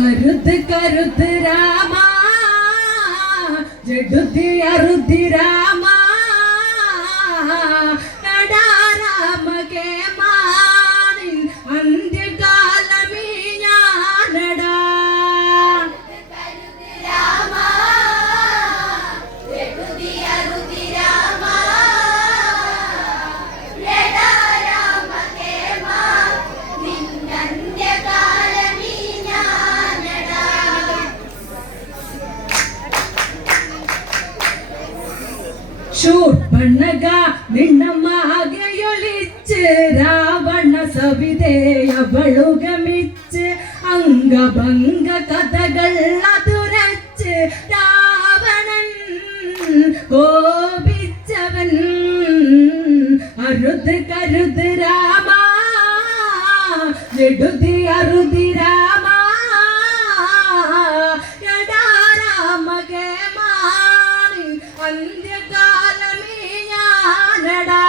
അരുത് കരുത് രാമ ജഡുതി അരുതി രാമ രാമകേ മാനിൻ അന്ത്യകാലമീ ഞാനടാ ശൂർപ്പണഖ നിണ്ണമാകെയൊളിച്ച് രാവണ സവിതേയവളുഗമിച്ച് അംഗഭംഗ കഥകൾ അതുരച്ച് രാവണൻ കോപിച്ചവൻ അരുത് കരുത് രാമ ജഡുതി അരുതി രാമ യടാ രാമകേ മാനി അന്ത്യകാലമീ ഞാനടാ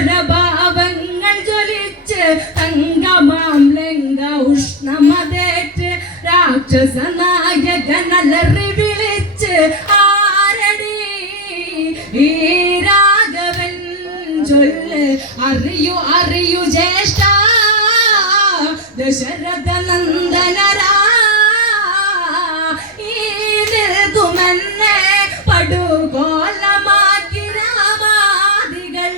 ലങ്കേശ്വരഭാവങ്ങൾ ജ്വലിച്ച് തങ്കമാം ലങ്ക ഉഷ്ണമതേറ്റ് രാക്ഷസ നായകനലറി വിളിച്ച് ആരടി ഈ രാഘവൻ ചൊല്ല് അറിയൂ അറിയൂ ജ്യേഷ്ഠ ദശരഥ നന്ദനരാ ഈ നിൽക്കുമെന്നെ പടുകോലമാക്കി രാമാദികൾ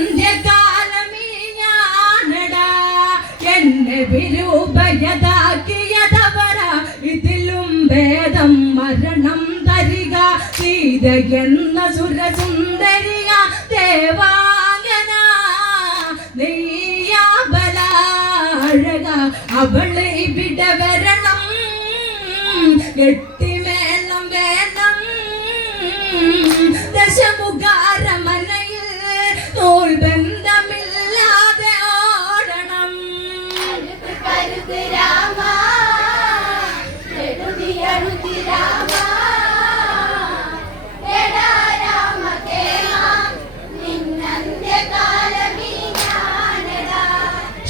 അന്ത്യകാലമീ ഞാനടാ എന്നെ വിരൂപയതാക്കിയതവര ഇതിലും ഭേദം മരണം തരിക സീത എന്ന സുരസുന്ദരിയ ദേവാംഗന നെയ്യാബലാഴക അവളെ ഇവിടെ വരണം എട്ടിമേളം വേണം ദശമുഖാരമനയിൽ തോൾ ബന്ധമില്ലാതെ ഓടണം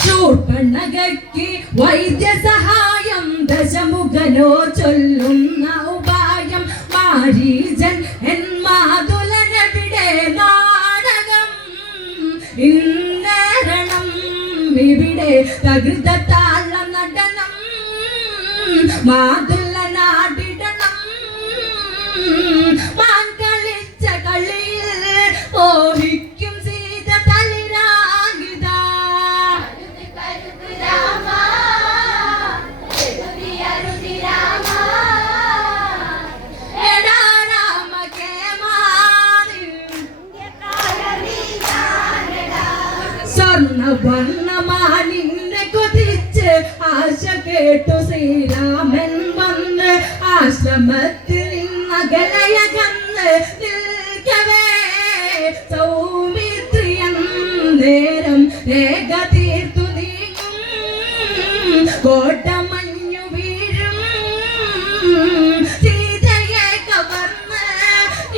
ശൂർപ്പണഖയ്ക്ക് വൈദ്യസഹായം ദശമുഖനോ ചൊല്ലുന്ന ഉപായം മാരീചൻ എൻ മാതുലനെവിടെ നാടകം ഇന്നേരണം ഇവിടെ തകൃതത്താള നടനം മാതുല നാടിടണം മാൻ കളിച്ച കളിയിൽ ഓഹിക്കും സീത തളിരാകിത സ്വർണവർണ്ണമാനിന്നെ കൊതിച്ച് ആശ കേട്ടു ശ്രീരാമൻ വന്ന് ആശ്രമത്തിൽ നിന്നകലയകന്ന് നിൽക്കവേ സൗമിത്രിയൻ നേരം രേഖ തീർത്തു നീങ്ങും കോട്ടമഞ്ഞു വീഴും സീതയെ കവർന്ന്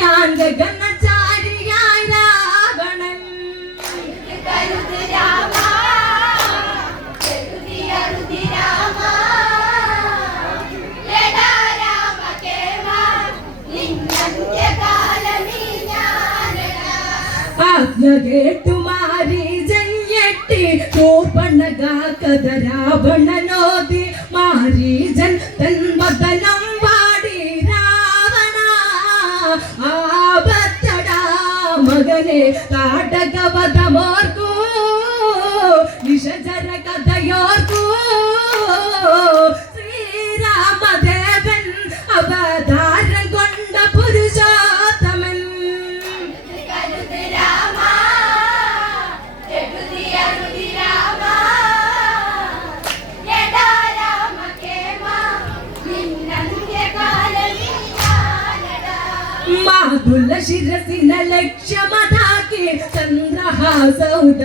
ഞാൻ ഗഗനചാരിയായി രാവണൻ കേട്ടു മാരീചൻ ഞെട്ടി ശൂർപ്പണഖ കഥ രാവണനോതി മാരീചൻ തൻ വദനം വാടി രാവണ ആപത്തടാ മകനെ താടകവധമോർക്കൂ നിശചര കഥയോർക്കൂ ശ്രീരാമദേവൻ അവതാരം കൊണ്ട പുരുഷോത്തമൻ ചന്ദ്രഹാസൗദവാളും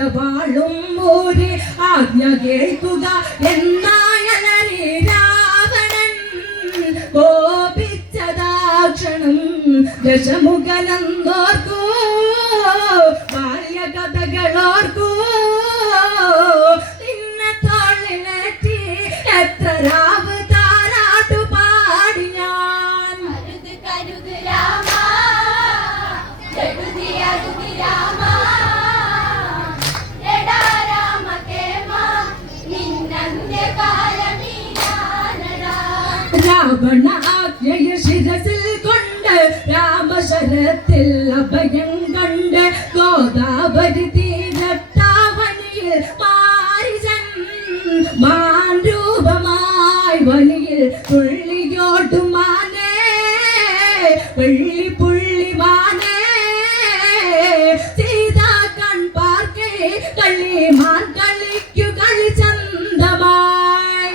ഊരി ആജ്ഞ കേൾക്കുക എന്നായലരി രാവണൻ കോപിച്ചതാക്ഷണം ദശമുഖനെന്നോർക്കൂ ബാല്യകഥകളോർക്കൂ നിന്നെ തോളിലേറ്റി എത്ര രാവ് താരാട്ടു പാടി ഞാൻ രാവണ ആജ്ഞയ ശിരസിൽ കൊണ്ട് രാമശരത്തിൽ അഭയം കണ്ട് ഗോദാവരി തീരത്താവനിയിൽ മാരിജൻ മാൻ രൂപമായി വലിയിൽ തുള്ളിയോട്ടുമാനേ വെള്ളി പുള്ളി മാനേ സീതാ കൺ പാർക്കേ കളിമാൻ കളിക്കു കളി ചന്തമായി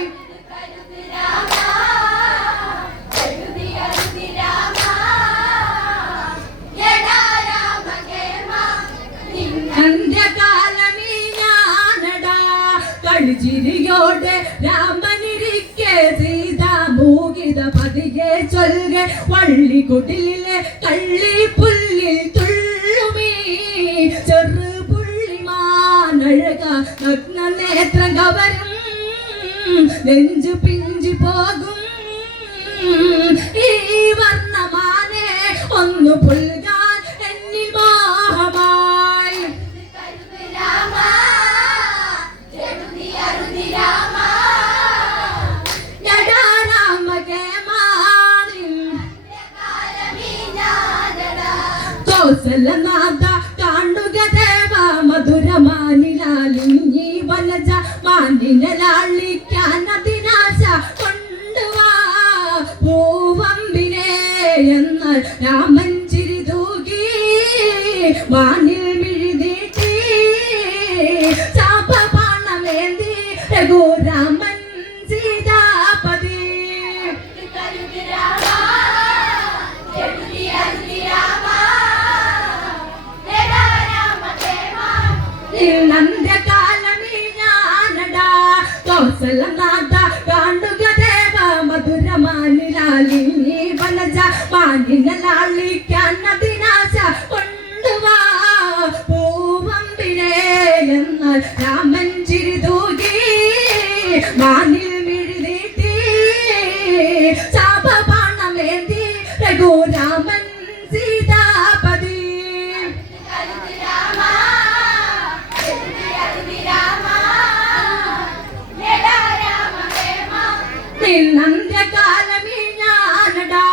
കളിച്ചിരിയോടെ രാമനിരിക്കെ സീതാ മൂകിത പതിയെ ചൊല്ലുക വള്ളിക്കുടിലെ കള്ളി പുല്ലിൽ തുള്ളുമീ ചെറു പുള്ളിമാനഴക നഗ്ന നേത്രം കവരും നെഞ്ചു പിഞ്ചു പോകും ഈ വർണ്ണമാനെ ഒന്നു പുൽകാൻ എന്നിൽ മോഹമായി കൗസലനാഥ കാണുക ദേവ മധുരമാനിലാലിഞ്ഞി വനജ മാനിലാളിക്കാൻ അതിനാശ കൊണ്ടുവാ പൂവമ്പിനെ എന്നാൽ രാമൻ ചിരി തൂകി മാനിൽ മിഴുതീട്ടി ചാപപാണമേന്തി രഘുരാമൻ സീതാപതി നന്ദകാലമീ ഞാനടാ കൗസലനാഥ കാണുക ദേവ മധുരമാനിലാലിനി വനജ മാനിലാളിക്കാൻ അതിനാശ കൊണ്ടുവാ പൂവമ്പിനെ എന്നാൽ രാമൻ ചിരി തൂകി മാനിൽ മിഴുതീട്ടി ചാപപാണമേന്തി രഘുരാമൻ സീതാപതി നന്ദകാലമീ ഞാനടാ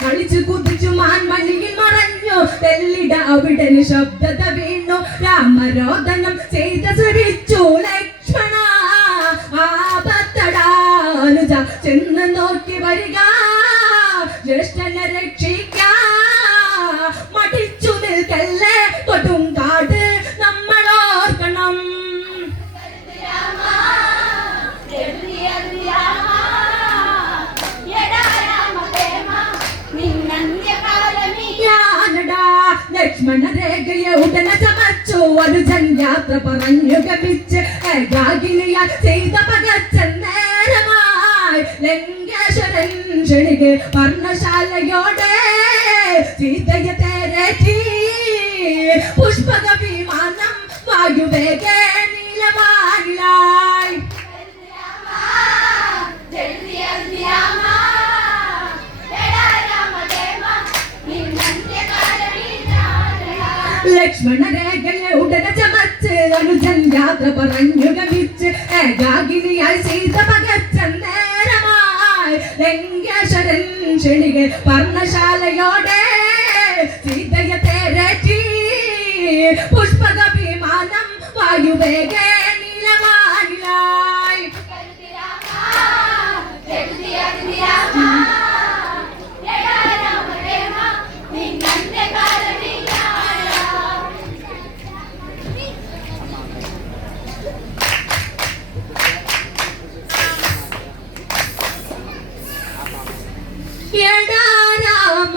കളിച്ചു കുതിച്ചു മാൻമണിയിൽ മറഞ്ഞു തെല്ലിട അവിടെ ശബ്ദത വീണു രാമരോദനം ചെയ്ത സുരിച്ചു ലക്ഷ്മണ ആപത്തടാനുജ ചെന്ന് നോക്കി വരിക ജ്യേഷ്ഠനെ രക്ഷിക്കാ മടിച്ചു നിൽക്കല്ലേ കൊടുങ്കാട് നമ്മളോർക്കണം ലക്ഷ്മണ രേഖയെ ഉടനെ ചമച്ചു അനുജൻ യാത്ര പറഞ്ഞു ഗമിച്ച് ഏകാകിനിയ ചെയ്ത പകച്ചൻ നേരമായി ലങ്കേശ്വരൻ ക്ഷണികെ പർണശാലയോടെ സീതയെ തേരേറ്റി പുഷ്പക വിമാനം വായുവേഗേ നീലവാനിലായി ലക്ഷ്മണ രേഖയെ ഉടനെ ചമച്ച് അനുജൻ യാത്ര പറഞ്ഞു ഗമിച്ച് ഏകാകിനിയായി സീത പകച്ചൻ നേരമായി ലങ്കേശ്വരൻ ക്ഷണികെ പർണശാലയോടെ സീതയെ തേരേറ്റി പുഷ്പക വിമാനം വായുവേഗേ നീലവാനിലായി രാമ